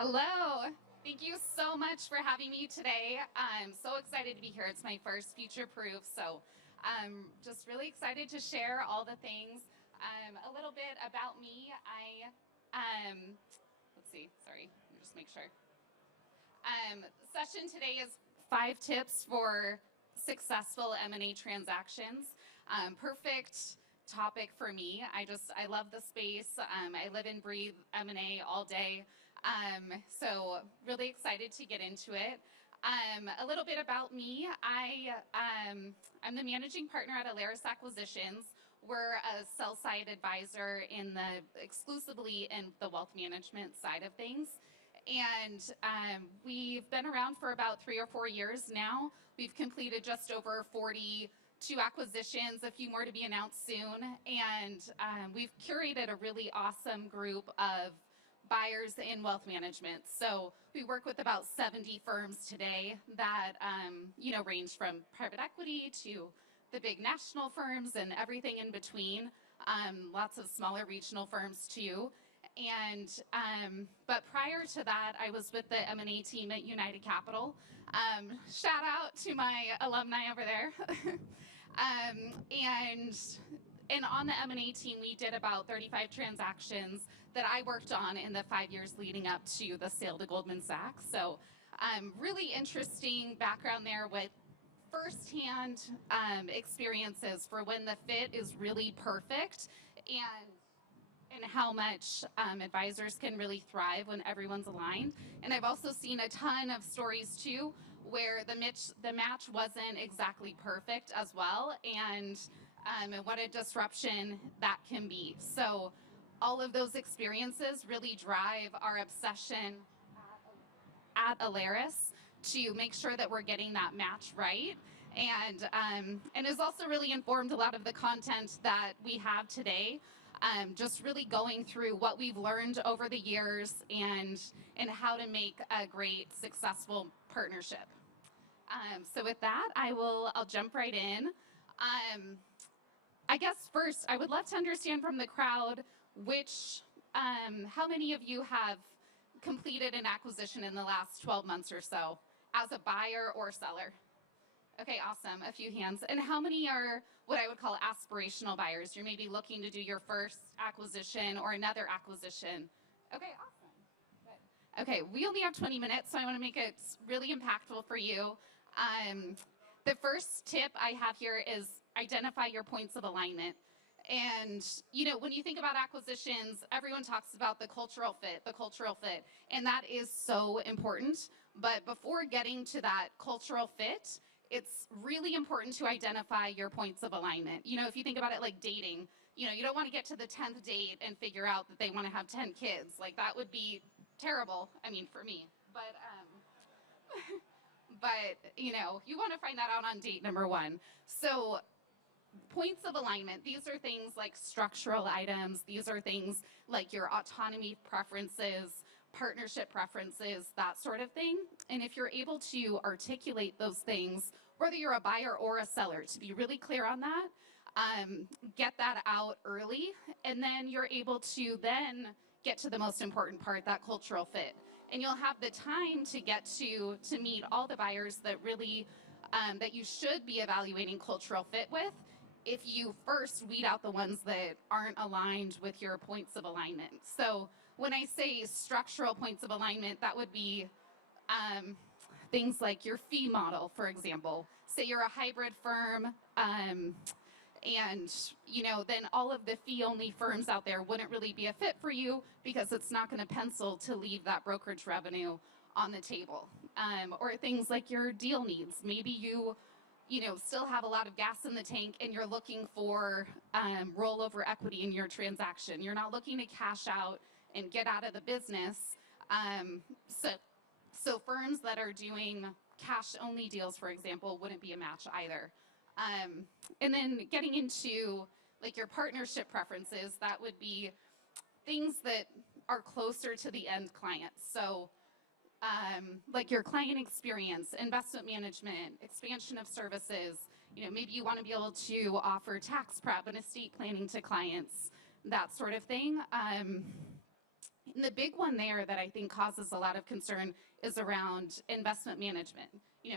Hello. Thank you so much for having me today. I'm so excited to be here. It's my first Future Proof, so I'm just really excited to share all the things. A little bit about me. Let's see, sorry, let me just make sure. Session today is 5 tips for successful M&A transactions. Perfect topic for me. I love the space. I live and breathe M&A all day. So really excited to get into it. A little bit about me. I'm the managing partner at Alaris Acquisitions. We're a sell-side advisor exclusively in the wealth management side of things. And we've been around for about 3 or 4 years now. We've completed just over 42 acquisitions, a few more to be announced soon. And we've curated a really awesome group of buyers in wealth management. So we work with about 70 firms today that range from private equity to the big national firms and everything in between. Lots of smaller regional firms too. And but prior to that, I was with the M&A team at United Capital. Shout out to my alumni over there. And on the M&A team, we did about 35 transactions that I worked on in the 5 years leading up to the sale to Goldman Sachs. So really interesting background there with firsthand experiences for when the fit is really perfect and how much advisors can really thrive when everyone's aligned. And I've also seen a ton of stories too where the match wasn't exactly perfect as well, and what a disruption that can be. So all of those experiences really drive our obsession at Alaris to make sure that we're getting that match right, and has also really informed a lot of the content that we have today. Just really going through what we've learned over the years and how to make a great, successful partnership. So with that, I'll jump right in. I guess first, I would love to understand from the crowd how many of you have completed an acquisition in the last 12 months or so as a buyer or seller? Okay, awesome. A few hands. And how many are what I would call aspirational buyers? You're maybe looking to do your first acquisition or another acquisition. Okay, awesome. Good. Okay, we only have 20 minutes, so I want to make it really impactful for you. The first tip I have here is identify your points of alignment. And, when you think about acquisitions, everyone talks about the cultural fit, and that is so important. But before getting to that cultural fit, it's really important to identify your points of alignment. If you think about it like dating, you don't want to get to the 10th date and figure out that they want to have 10 kids. Like, that would be terrible, for me. But you want to find that out on date number 1. So points of alignment, these are things like structural items. These are things like your autonomy preferences, partnership preferences, that sort of thing. And if you're able to articulate those things, whether you're a buyer or a seller, to be really clear on that, get that out early, and then you're able to then get to the most important part, that cultural fit. And you'll have the time to get to meet all the buyers that really that you should be evaluating cultural fit with, if you first weed out the ones that aren't aligned with your points of alignment. So when I say structural points of alignment, that would be things like your fee model, for example. Say you're a hybrid firm, and then all of the fee-only firms out there wouldn't really be a fit for you because it's not going to pencil to leave that brokerage revenue on the table. Or things like your deal needs. Maybe you still have a lot of gas in the tank and you're looking for rollover equity in your transaction. You're not looking to cash out and get out of the business. So firms that are doing cash-only deals, for example, wouldn't be a match either. And then getting into like your partnership preferences, that would be things that are closer to the end client. So like your client experience, investment management, expansion of services. Maybe you want to be able to offer tax prep and estate planning to clients, that sort of thing. And the big one there that I think causes a lot of concern is around investment management.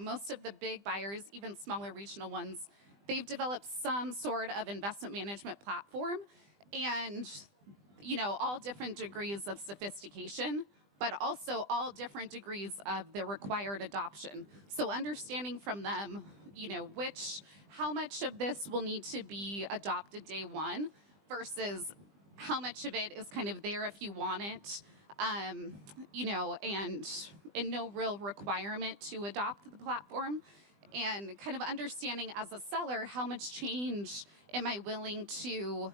Most of the big buyers, even smaller regional ones, they've developed some sort of investment management platform, and all different degrees of sophistication, but also all different degrees of the required adoption. So understanding from them, how much of this will need to be adopted day one versus how much of it is kind of there if you want it, and no real requirement to adopt the platform. And kind of understanding as a seller, how much change am I willing to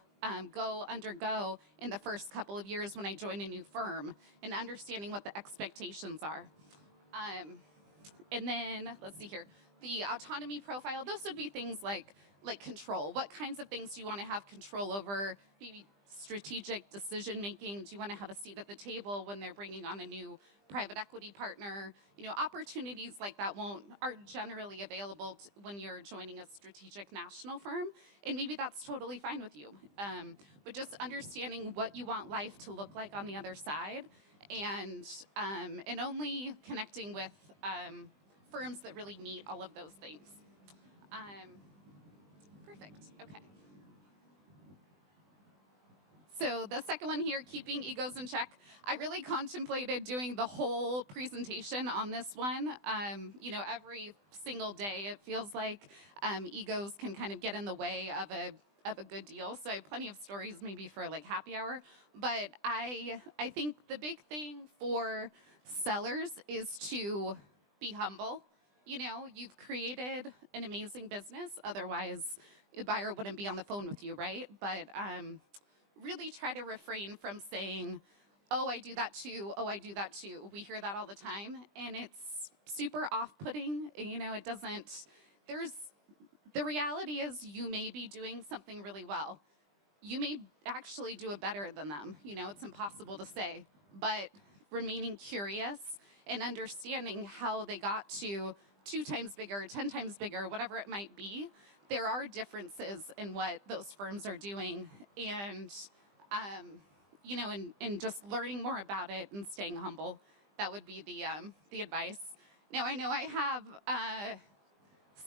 undergo in the first couple of years when I join a new firm, and understanding what the expectations are. And then, let's see here, the autonomy profile, those would be things like control. What kinds of things do you want to have control over? Maybe strategic decision making. Do you want to have a seat at the table when they're bringing on a new private equity partner? Opportunities like that aren't generally available when you're joining a strategic national firm, and maybe that's totally fine with you. But just understanding what you want life to look like on the other side, and only connecting with firms that really meet all of those things. Perfect. Okay. So the second one here, keeping egos in check. I really contemplated doing the whole presentation on this one. Every single day it feels like egos can kind of get in the way of a good deal. So I have plenty of stories maybe for like happy hour. But I think the big thing for sellers is to be humble. You've created an amazing business. Otherwise, the buyer wouldn't be on the phone with you, right? But really try to refrain from saying, oh, I do that too. Oh, I do that too. We hear that all the time, and it's super off-putting. It doesn't, the reality is you may be doing something really well. You may actually do it better than them. It's impossible to say, but remaining curious and understanding how they got to 2 times bigger, 10 times bigger, whatever it might be, there are differences in what those firms are doing, and and just learning more about it and staying humble. That would be the advice. Now I know I have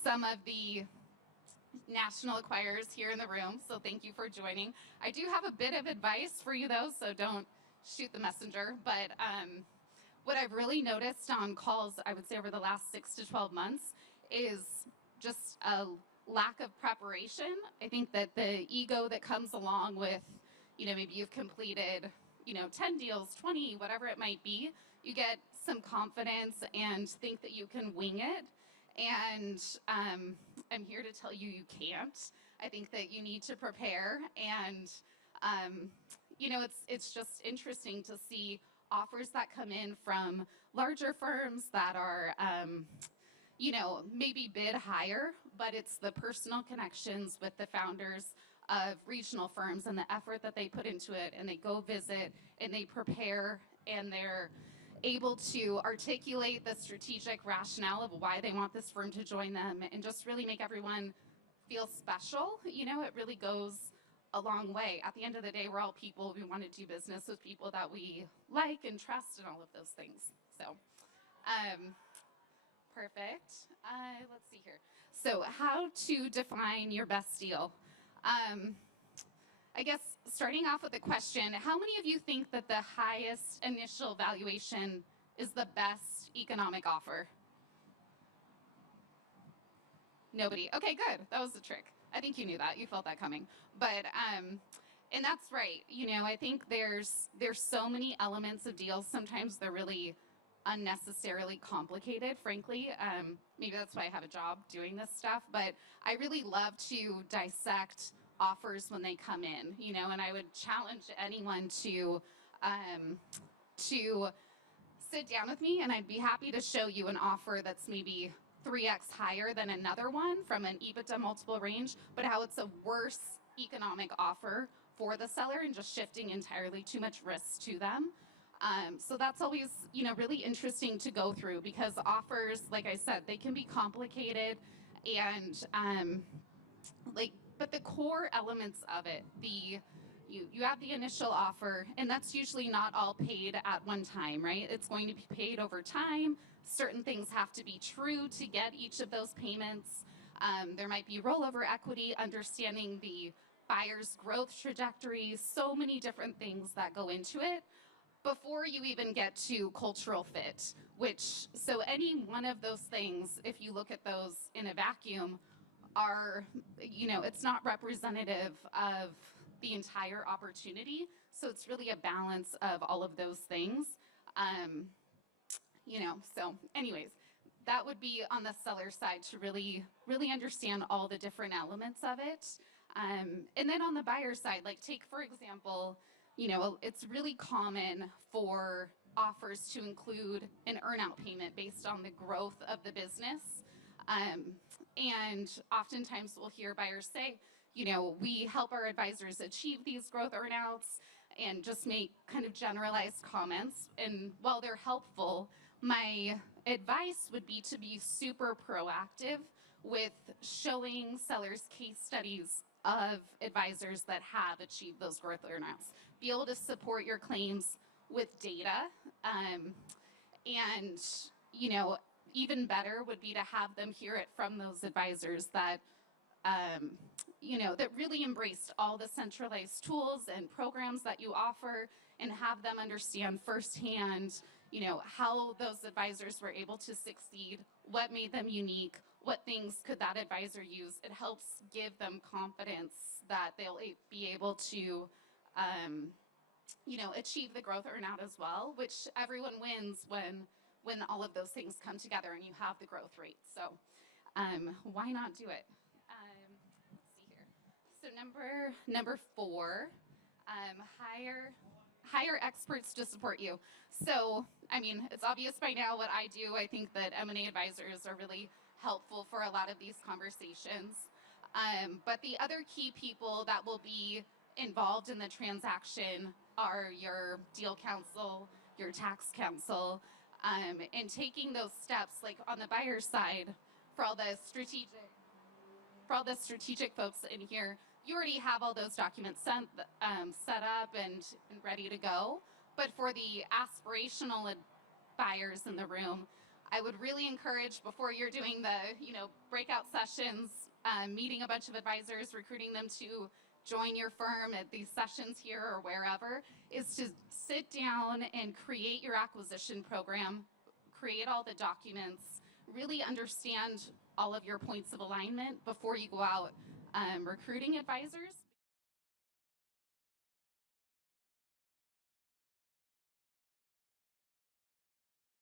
some of the national acquirers here in the room, so thank you for joining. I do have a bit of advice for you though, so don't shoot the messenger. But what I've really noticed on calls, I would say over the last 6 to 12 months, is just a lack of preparation. I think that the ego that comes along with, maybe you've completed, 10 deals, 20, whatever it might be, you get some confidence and think that you can wing it. And I'm here to tell you you can't. I think that you need to prepare, and it's just interesting to see offers that come in from larger firms that are maybe bid higher, but it's the personal connections with the founders of regional firms and the effort that they put into it, and they go visit and they prepare, and they're able to articulate the strategic rationale of why they want this firm to join them, and just really make everyone feel special. It really goes a long way. At the end of the day, we're all people. We want to do business with people that we like and trust and all of those things. So, perfect. Let's see here. So how to define your best deal? I guess starting off with a question, how many of you think that the highest initial valuation is the best economic offer? Nobody. Okay, good. That was the trick. I think you knew that. You felt that coming. But and that's right. I think there's so many elements of deals. Sometimes they're really unnecessarily complicated, frankly. Maybe that's why I have a job doing this stuff. But I really love to dissect offers when they come in, and I would challenge anyone to sit down with me, and I'd be happy to show you an offer that's maybe 3x higher than another one from an EBITDA multiple range, but how it's a worse economic offer for the seller and just shifting entirely too much risk to them. So that's always, really interesting to go through, because offers, like I said, they can be complicated, and but the core elements of it, the you have the initial offer, and that's usually not all paid at one time, right? It's going to be paid over time. Certain things have to be true to get each of those payments. There might be rollover equity, understanding the buyer's growth trajectory, so many different things that go into it before you even get to cultural fit, which, so any one of those things, if you look at those in a vacuum, are, it's not representative of the entire opportunity. So it's really a balance of all of those things. Um, so anyways, that would be on the seller side to really, really understand all the different elements of it. And then on the buyer side, like take, for example, it's really common for offers to include an earnout payment based on the growth of the business. And oftentimes we'll hear buyers say, we help our advisors achieve these growth earnouts and just make kind of generalized comments. And while they're helpful, my advice would be to be super proactive with showing sellers case studies of advisors that have achieved those growth earnouts. Be able to support your claims with data. And, even better would be to have them hear it from those advisors that, that really embraced all the centralized tools and programs that you offer, and have them understand firsthand, how those advisors were able to succeed, what made them unique, what things could that advisor use. It helps give them confidence that they'll be able to, achieve the growth earnout as well, which everyone wins when all of those things come together and you have the growth rate. So why not do it? Let's see here. So number 4, hire experts to support you. So, it's obvious by now what I do. I think that M&A advisors are really helpful for a lot of these conversations. But the other key people that will be involved in the transaction are your deal counsel, your tax counsel, and taking those steps, like on the buyer's side, for all the strategic folks in here, you already have all those documents set up and ready to go. But for the aspirational buyers in the room, I would really encourage, before you're doing the breakout sessions, meeting a bunch of advisors, recruiting them to join your firm at these sessions here or wherever, is to sit down and create your acquisition program, create all the documents, really understand all of your points of alignment before you go out recruiting advisors.